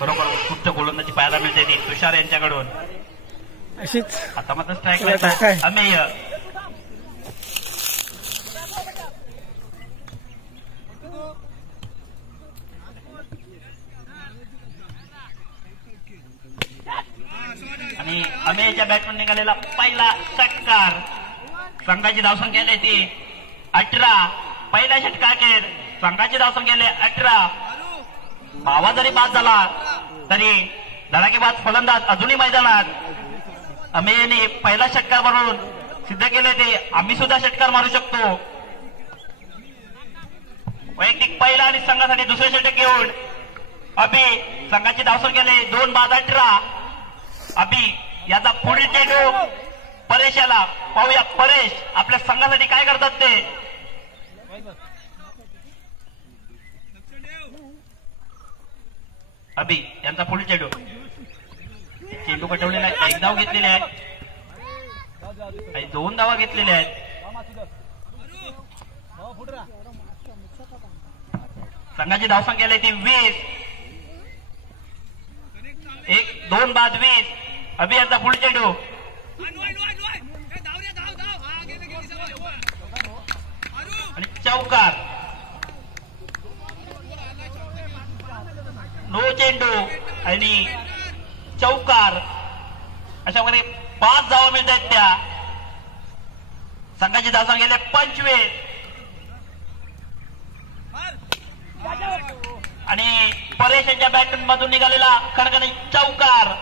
खरोखर उत्कृष्ट गोलंदाजी पाहायला मिळते ती तुषार यांच्याकडून. अशीच आता मात्र स्ट्राईक अमेय. आणि अमेयच्या बॅटमन निघालेला पहिला षटकार. संघाची धावसंख्या आहे ती 18. पहिला षटकार संघाची धावसंख्या 18. मावा जरी बाद झाला तरी धडाकेबाज फलंदाज अजूनही मैदानात. अमेयने पहिला षटकार मारून सिद्ध केले ते आम्ही सुद्धा षटकार मारू शकतो. वैयक्तिक पहिला आणि संघासाठी दुसरे षटक घेऊन अभि संघाची धावसंख्या 2 बाद 18. अभि याचा पुढील चेंडू परेश याला. पाहूया परेश आपल्या संघासाठी काय करतात ते. अभि यांचा पुढील चेंडू. चेंडू कटवलेला आहे. 1 धाव घेतलेली आहे आणि 2 धावा घेतलेल्या आहेत. संघाची धावसंख्या ती 20. 2 बाद 20. अभि यांचा पुढील चेंडू आणि चौकार. नो चेंडू आणि चौकार. अशा प्रकारे 5 धावा मिळत आहेत त्या. संघाची धावसंख्या 25 आणि परेश यांच्या बॅटमन मधून निघालेला खणखणी चौकार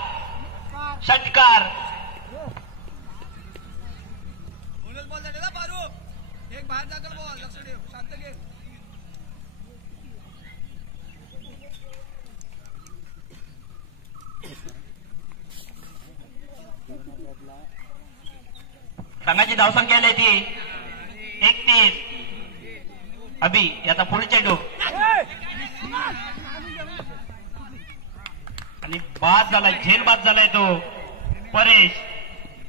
षटकार. संघाची धावसंख्या आहे ती 31. अभि याचा पुढील चेंडू आणि बाद झालाय. झेल बाद झालाय तो परेश.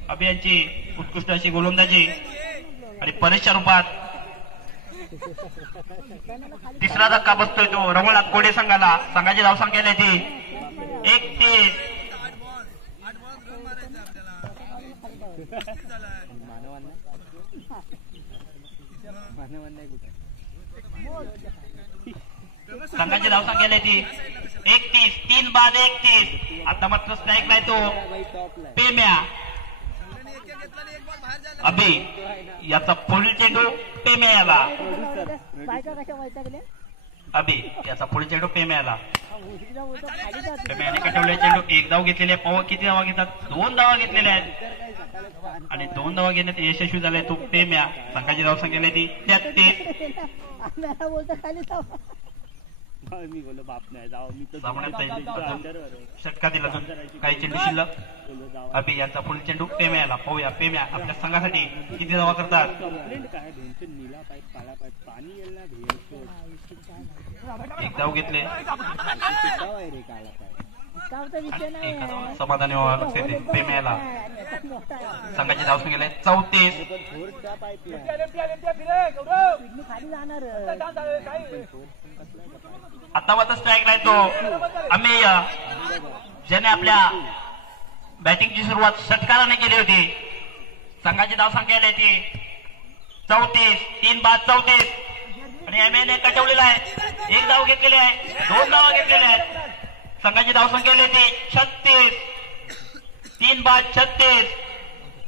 अभि यांची उत्कृष्ट अशी गोलंदाजी आणि परेशच्या रूपात तिसरा धक्का बसतोय तो रमण कोडे संघाला. संघाची धावसंख्या आहे ती 31. संघाची धावसंख्या आहे ती 31. 3 बाद 31. आता मात्र स्ट्राईकला आहे तो पेम्या. अभि याचा पुढील चेंडू पेम्या याला. अभि याचा पुढील चेंडू पेम्या याला. पेम्याने कटवले चेंडू. 1 धाव घेतलेली आहे. पवा किती धावा घेतात. 2 धावा घेतलेल्या आहेत आणि 2 धावा घेण्यात यशस्वी झालाय तो पेम्या. संघाची धावसंख्या आहे ती 33. षटकार दिला काही चेंडू शिल्लक. अभि यांचा पुढील चेंडू पेम्याला. पाहूया पेम्या आपल्या संघासाठी किती धावा करतात. 1 धाव घेतले. समाधानी व्हावं लागते पेम्याला. संघाची धावसंख्या 34. आता मात्र स्ट्राईकला आहे तो अमेय ज्याने आपल्या बॅटिंगची सुरुवात षटकाराने केली होती. संघाची धावसंख्या आहे ती 34. 3 बाद 34 आणि अमेयने कटवलेला आहे. 1 धाव घेतलेली आहे. 2 धावा घेतलेल्या आहेत. संघाची धावसंख्या आहे ती 36. 3 बाद 36.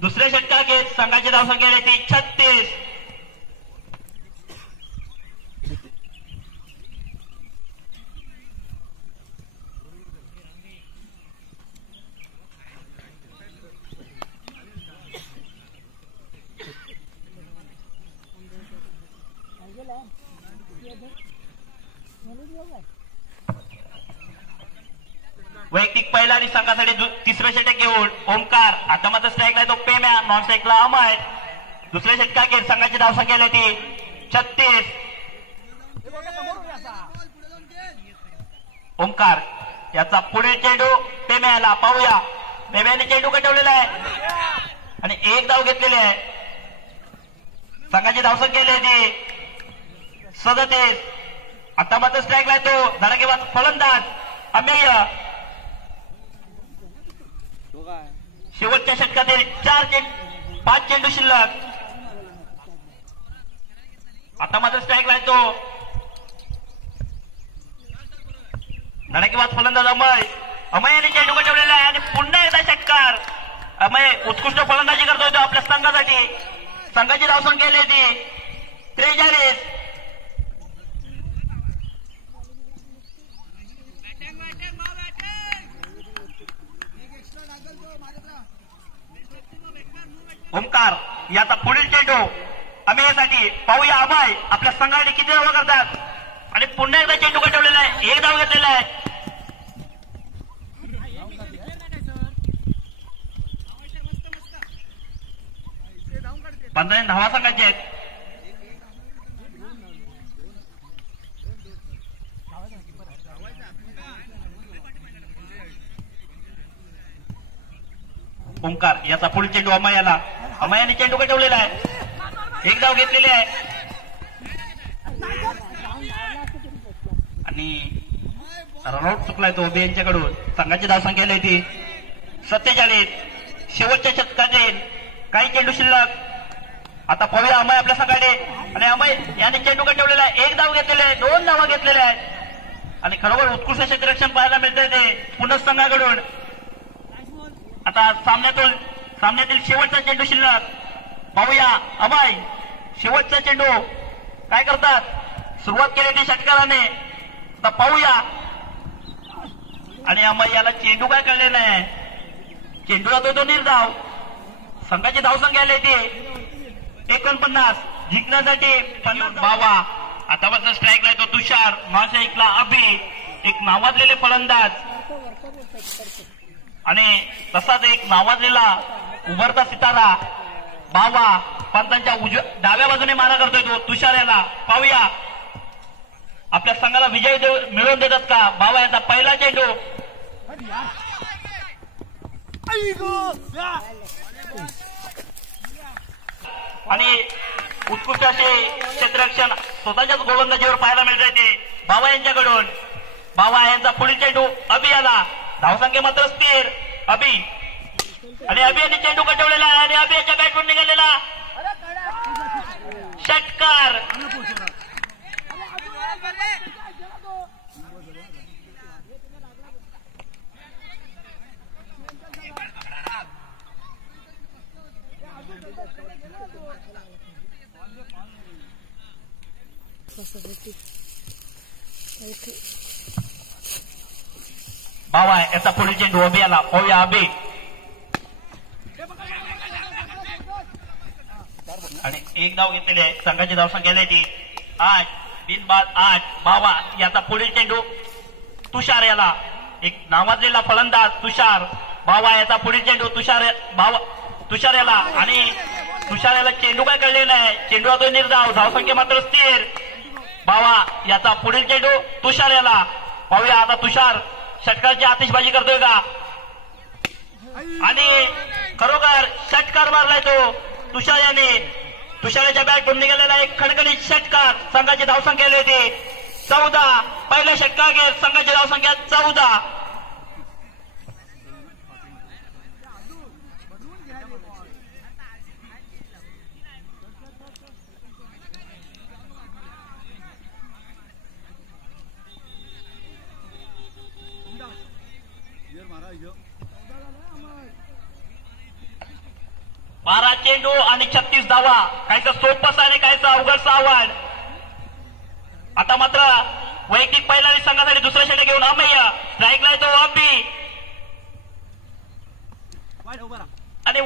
दुसरे षटकार घेत संघाची धावसंख्या आहे ती 36. वैयक्तिक पहिला आणि संघासाठी तिसरे षटक घेऊन ओमकार. आता मात्र स्ट्राईकला तो पेम्या. नॉन स्ट्राईकला अमय. दुसरे षटकार घेत संघाची धावसंख्या आहे ती 36. ओमकार याचा पुढील चेंडू पेम्याला. पाहूया पेम्याने चेंडू कटवलेला आहे आणि 1 धाव घेतलेली आहे. संघाची धावसंख्या आहे ती 37. आता मात्र स्ट्राईकला तो धडाकेबाज फलंदाज अमेय. शेवटच्या षटकातील 5 चेंडू शिल्लक. आता मात्र स्ट्राईक लागतो. धडाकेबाज फलंदाज अमय यांनी चेंडू ठेवलेला आहे आणि पुन्हा एकदा षटकार. अमय उत्कृष्ट फलंदाजी करतोय तो आपल्या संघासाठी. संघाची धावसंख्या केली होती 43. ओमकार याचा पुढील चेंडू अमेयसाठी. पाहूया अमय आपल्या संघासाठी किती धावा करतात. आणि पुन्हा एकदा चेंडू ठेवलेला आहे. 1 धाव घेतलेला आहे. पंधरा धावा संघाचे आहेत. ओंकार याचा पुढील चेंडू अमयाला. अमयाने चेंडू ठेवलेला आहे. 1 धाव घेतलेली आहे. आणि रनआउट चुकलाय तो बी यांच्याकडून. संघाची धावसंख्या ती 47. शेवटच्या षटकातील काही चेंडू शिल्लक. आता पाहूया अमय आपल्या संघाने. आणि अमय याने चेंडू ठेवलेला आहे. 1 धाव घेतलेले आहे. 2 धावा घेतलेल्या आहेत. आणि खरोखर उत्कृष्ट क्षेत्ररक्षण पाहायला मिळतंय ते पुन्हा संघाकडून. आता सामन्यातील शेवटचा चेंडू शिल्लक. पाहूया अमय शेवटचा चेंडू काय करतात. सुरुवात केली होती षटकाराने. आता पाहूया. आणि अमय याला चेंडू काय कळले नाही. चेंडू जातोय तो निर्धाव. संघाची धावसंख्या आली ती 49. जिंकण्यासाठी 50 धावा. आता मात्र स्ट्राईक ला येतो तुषार. माझ्या ऐकला अभि एक नावाजलेले फलंदाज. आणि तसाच एक नावाजलेला उभरता सितारा बावा पंतांच्या डाव्या बाजूने मारा करतोय तो तुषार याला. पाहूया आपल्या संघाला विजय मिळवून देतात का बावा याचा पहिला चेंडू. आणि उत्कृष्ट असे क्षेत्ररक्षण स्वतःच्याच गोलंदाजीवर पाहायला मिळतंय ते बावा यांच्याकडून. बावा यांचा पुढील चेंडू अभि याला. धावसंख्या मात्र स्थिर. अभि आणि अभि यांनी चेंडू ठेवलेला आहे. आणि अभि याच्या बॅटवरून निघालेला षटकार. बावा याचा पुढील चेंडू अभि याला. पाहूया अभि. आणि 1 धाव घेतलेली आहे. संघाची धावसंख्या ती 8. बिनबाद 8. बावा याचा पुढील चेंडू तुषार याला. एक नावाजलेला फलंदाज तुषार. बावा याचा पुढील चेंडू तुषार याला. आणि तुषार याला चेंडू काय कळलेला आहे. चेंडू जातोय निर्धाव. धावसंख्या मात्र स्थिर. बावा याचा पुढील चेंडू तुषार याला. पाहूया आता तुषार षटकारची आतिषबाजी करतोय का. आणि खरोखर षटकार मारलाय तो तुषार याने. तुषाराच्या बॅटवरून निघालेला एक खणखणीत षटकार. संघाची धावसंख्या होती 14. पहिल्या षटकावर संघाची धावसंख्या 14. बारा चेंडू आणि 36 धावा. काहीचं सोपं आणि काहीचं अवघडचं आव्हान. आता मात्र वैयक्तिक पहिला संघासाठी दुसऱ्या षटक घेऊन अमेय. स्ट्राईकला येतो अभि. आणि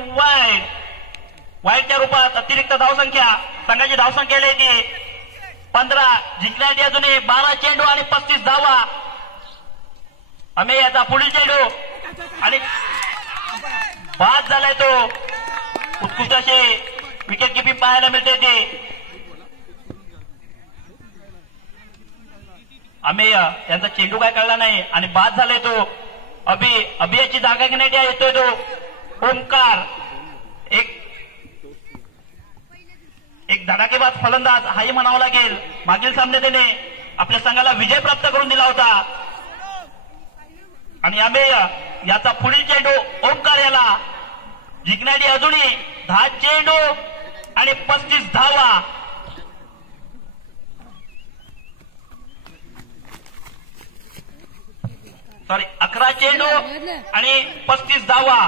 वाईडच्या रूपात अतिरिक्त धावसंख्या. संघाची धावसंख्या ती 15. जिंकण्यासाठी अजूनही 12 चेंडू आणि 35 धावा. अमेय याचा पुढील चेंडू आणि बाद झालाय तो. उत्कृष्ट असे विकेट किपिंग पाहायला मिळते ते. अमेय यांचा चेंडू काय कळला नाही आणि बाद झालाय तो. अभियाची जागा घेण्यासाठी येतोय तो ओमकार. एक धडाकेबाज फलंदाज हाही म्हणावं लागेल. मागील सामन्यात त्याने आपल्या संघाला विजय प्राप्त करून दिला होता. आणि अमेय याचा पुढील चेंडू ओमकार याला. जिंकण्याची अजूनही 10 चेंडू आणि 35 धावा. सॉरी 11 चेंडू आणि 35 धावा.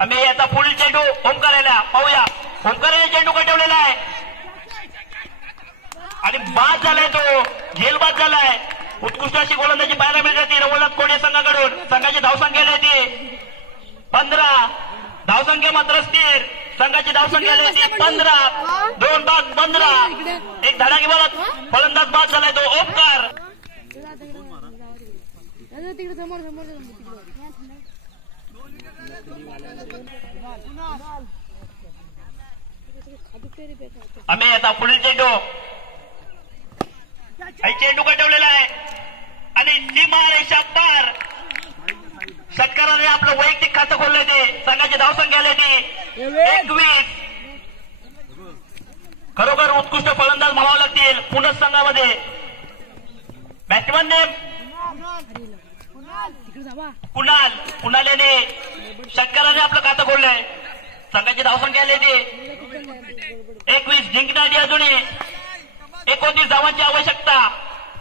आम्ही आता पुढील चेंडू ओमकार याला पाहूया. ओमकार याने चेंडू कटवलेला आहे आणि बाद झालाय तो, झेलबाद झालाय. उत्कृष्ट अशी गोलंदाजी पाहायला मिळते रवळनाथ कोडे संघाकडून. संघाची धावसंख्या येते 15. धावसंख्या मात्र स्थिर. संघाची धावसंख्या येते 15. 2 बाद 15. एक धडाकी बाद फलंदाज बाद झालाय तो ओमकार. आम्ही आता पुढील चेंडू चेंडू कटवलेला आहे आणि सीमारेषा पार. षटकाराने आपलं वैयक्तिक खातं खोललंय ते. संघाची धावसंख्या येते 21. खरोखर उत्कृष्ट फलंदाज म्हणावं लागतील पुणे संघामध्ये. बॅट्समन नेम कुणाल याने षटकाराने आपलं खातं खोललंय. संघाची धावसंख्या येते 21. जिंकण्याची अजूनही 29 धावांची आवश्यकता.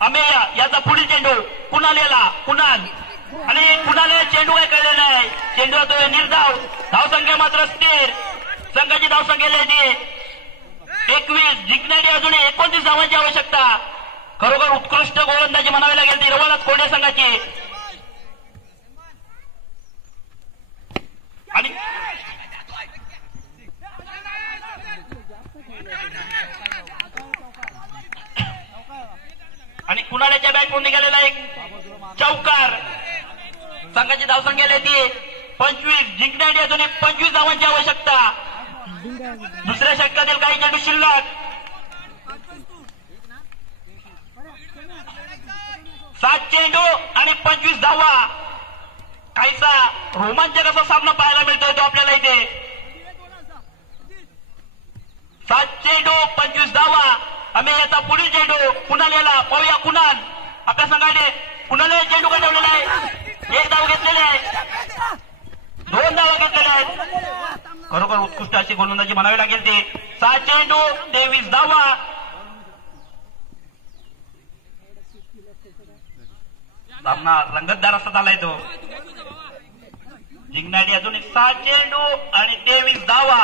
अमेय याचा पुढील चेंडू कुणाल आणि कुणाला चेंडू काय कळले नाही. चेंडू तो निर्धाव. धावसंख्या मात्र स्थिर. संघाची धावसंख्या येते 21. जिंकण्याची अजूनही 29 धावांची आवश्यकता. खरोखर उत्कृष्ट गोलंदाजी म्हणावी लागेल ती रवळनाथ कोडे संघाची. आणि कुणाल्याच्या बॅटवरून निघालेला एक चौकार. संघाची धावसंख्या येते 25. जिंकण्यासाठी अजून 25 धावांची आवश्यकता. दुसऱ्या षटकातील काही चेंडू शिल्लक. 7 चेंडू आणि 25 धावा. काहीसा रोमांचक असा सामना पाहायला मिळतोय तो आपल्याला इथे. 7 चेंडू 25 धावा. आम्ही आता पुढील चेंडू कुणाल याला पाहूया. कुणाल आपल्या संघाने कुणाला चेंडू कटवलेला आहे. 1 धाव घेतलेले आहे. 2 धावा घेतलेल्या आहेत. खरोखर उत्कृष्ट अशी गोलंदाजी म्हणावी लागेल ते. 7 चेंडू 23 धावा. सामना रंगतदार असा झालाय तो. जिंकण्यासाठी अजून 7 चेंडू आणि 23 धावा.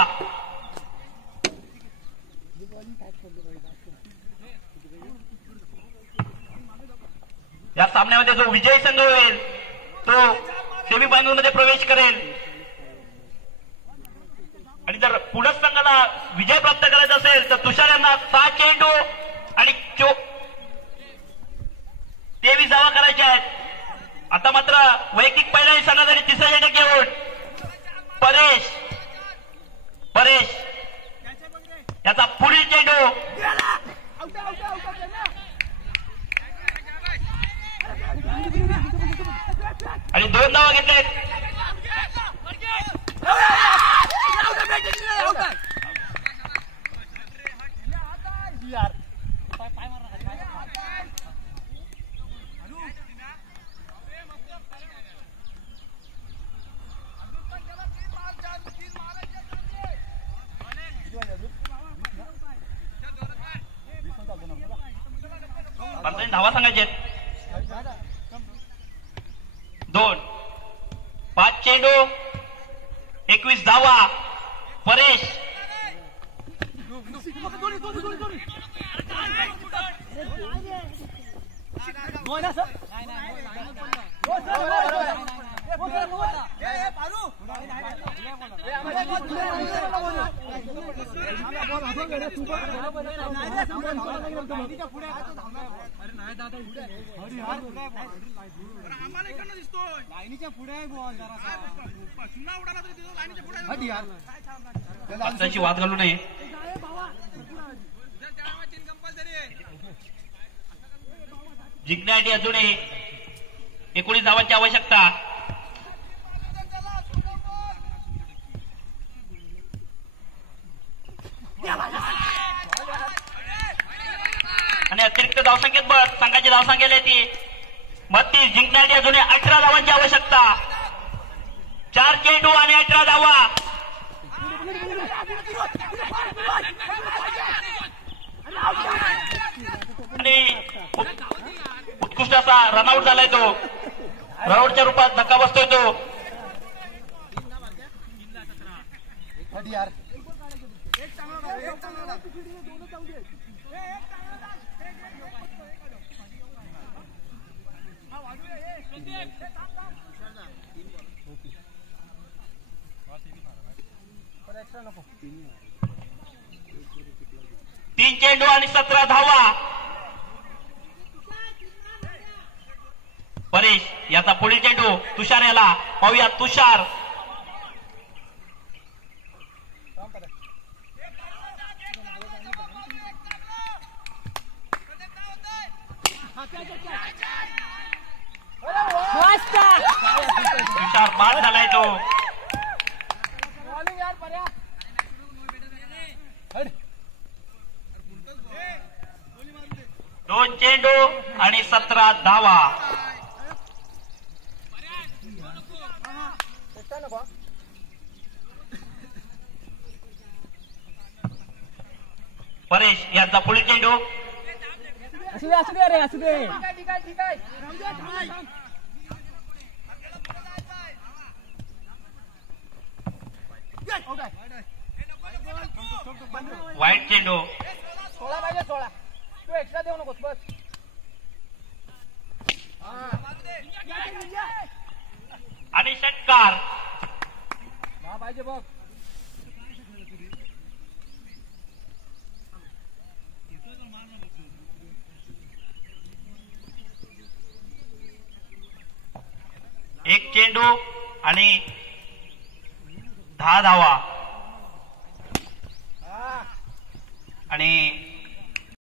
या सामन्यामध्ये जो विजयी संघ होईल तो सेमीफायनल मध्ये प्रवेश करेल. आणि जर पुणे संघाला विजय प्राप्त करायचा असेल तर तुषार यांना 6 चेंडू आणि 23 धावा करायच्या आहेत. आता मात्र वैयक्तिक पहिल्या संघासाठी 3रा षटक घेऊन परेश याचा पुढील चेंडू आणि 2 धावा घेतलेत. धावा सांगायचे 2. 5 चेंडू 21 धावा. परेश त्यांची वाद घालू नये. जिंकण्यासाठी अजूनही 19 धावांची आवश्यकता. आणि अतिरिक्त धावसंख्येत बस संघाची धावसंख्या येते 32. जिंकण्यासाठी अजूनही 18 धावांची आवश्यकता. 4 चेंडू आणि 18 धावा. आणि उत्कृष्ट असा रनआउट झालाय तो. रनआउटच्या रूपात धक्का बसतोय तो. तीन चेंडू आणि 17 धावा. परेश याचा पुढील चेंडू तुषार याला पाहूया. तुषार तुषार बाद झालाय तो. दोन चेंडू आणि 17 धावा. परेश यांचा पुढील चेंडू. असू दे रे असू दे. वाईट चेंडू. 16 पाहिजे 16. तू एक्स्ट्रा देऊ नकोस बस. आणि षटकार. पाहिजे बघ. एक चेंडू आणि 10 धावा.